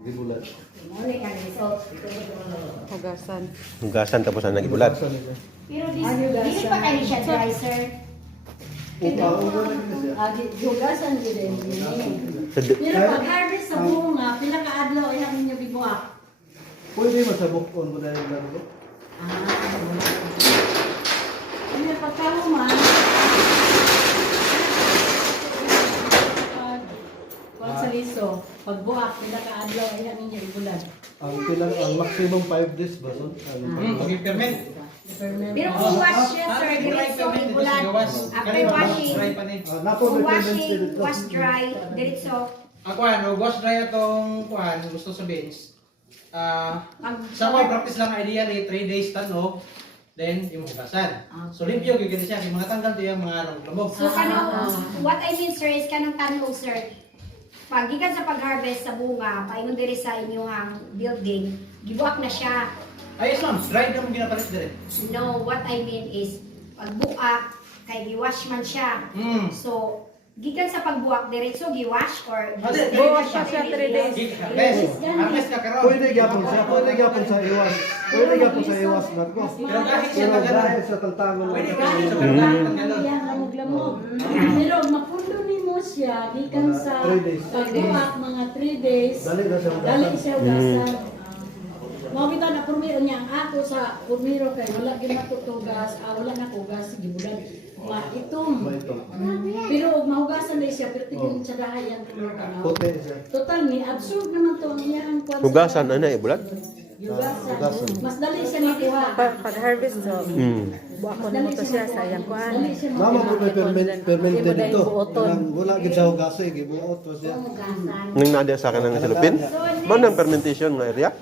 Gibulat. Hugasan. Hugasan tapos ang nagibulat. Pero dili pa kayo siya dry, sir. Hugasan din. Pero pag harvest sa bunga, pila ka adlaw ay ninyo bibuak. Pwede masabok on ko dahil laro. Ano pagkahuman? Pag sa liso, pagbuak, pila ka adlaw ay ninyo ibulad. Ang maximum 5 days ba son? Pag-ferment. Pero kung wash siya, sir, diretso ibulat. After washing, kung washing, wash dry, diretso. Ako wash dry atong kuan gusto sa beans. Sa mga practice lang ideally 3 days tanog, then yung hugasan. So limpyo gyud siya kay mga tanggal to yung mga lamog. So kanang, what I mean, sir, is kanang tanong, sir, pag gikan sa pag-harvest sa bunga, paingon diri sa inyong building, gibuak na siya. Ayos ma'am, dried na mo ginapalit dire. No, what I mean is, pagbuak, kay giwash man siya. So, gikan sa pagbuak, diretso giwash or Buwas siya 3 days. Harvest na karon. Pwede gyapon sa iwas. Pwede gyapon sa iwas nako. Pero kahit siya Pero tagalan. dahil sa tantangon Pwede lang. kahit sa tangan. Yan, lamog-lamog. Pero mapundo nimo siya, gikan sa 3 days. pagbuak, mga 3 days. Dali na siya Dali hugasan. siya ugasan. Mawita na purmiro niya ang ako sa purmiro kay wala gyud matutugas, wala na kugas gibulan. Maitom. Ito. Pero mahugasan na siya pero tigil sa dahayan tulo ka na. Puti siya. Total ni absorb naman to ang iyang kwan. Hugasan ano ibulat? Hugasan. Mas dali siya makuha. Pag-harvest so, buwa ko na mo to siya sa iyang kuhan. Dali siya Mama makuha. ko may fermented Di mo ito. dahil buoton. Wala gid sa hugasan gibuot to siya. Hugasan. Nang nadia sa akin ng silupin. Man ang fermentation nga area.